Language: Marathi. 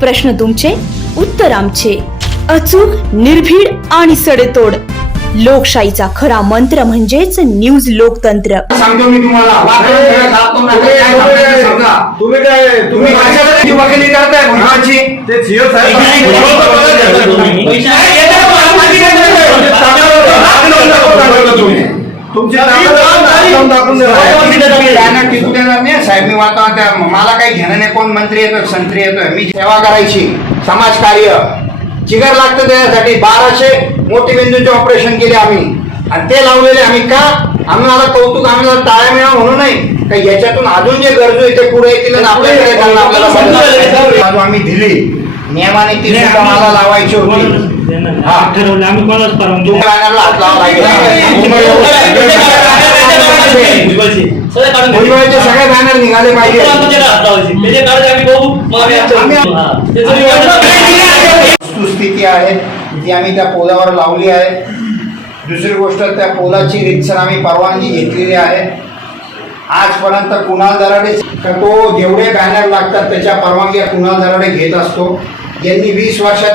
प्रश्न तुमचे उत्तर आमचे. अचूक निर्भीड आणि सडेतोड. लोकशाहीचा खरा मंत्र म्हणजेच न्यूज लोकतंत्र. सांगतो मी तुम्हाला. खेळत काय सांगायचं सांगा. तुम्ही काय तुम्ही कशासाठी वकिली करताय? ते सीओ साहेब तुमची दाखवून द्या. देणार नाही साहेब मी त्या मला काही घेणं नाही कोण मंत्री येतोय संत्री येतोय. मी सेवा करायची समाजकार्य जिगर लागतं त्यासाठी बाराशे मोतीबिंदूचे ऑपरेशन केले आम्ही. आणि ते लावलेले आम्ही का? आम्हाला कौतुक आम्हाला टाळ्या मिळा म्हणून नाही का याच्यातून अजून जे गरजू आहे ते पुढे येतील आपल्याकडे आम्ही दिली. नियमाने ती सुद्धा मला लावायची होती. हा. ठरवलं आम्ही कोणालाच परवानगी तू बॅनरला हात लावा भुजबळचे सगळे बॅनर निघाले पाहिजे. वस्तुस्थिती आहे? ती आम्ही त्या पोलावर लावली आहे. दुसरी गोष्ट त्या पोलाची रितसर आम्ही परवानगी घेतलेली आहे. आजपर्यंत कुणाल दराडे तो जेवढे बॅनर लागतात त्याच्या परवानग्या कुणाल दराडे घेत असतो. यांनी वीस वर्षात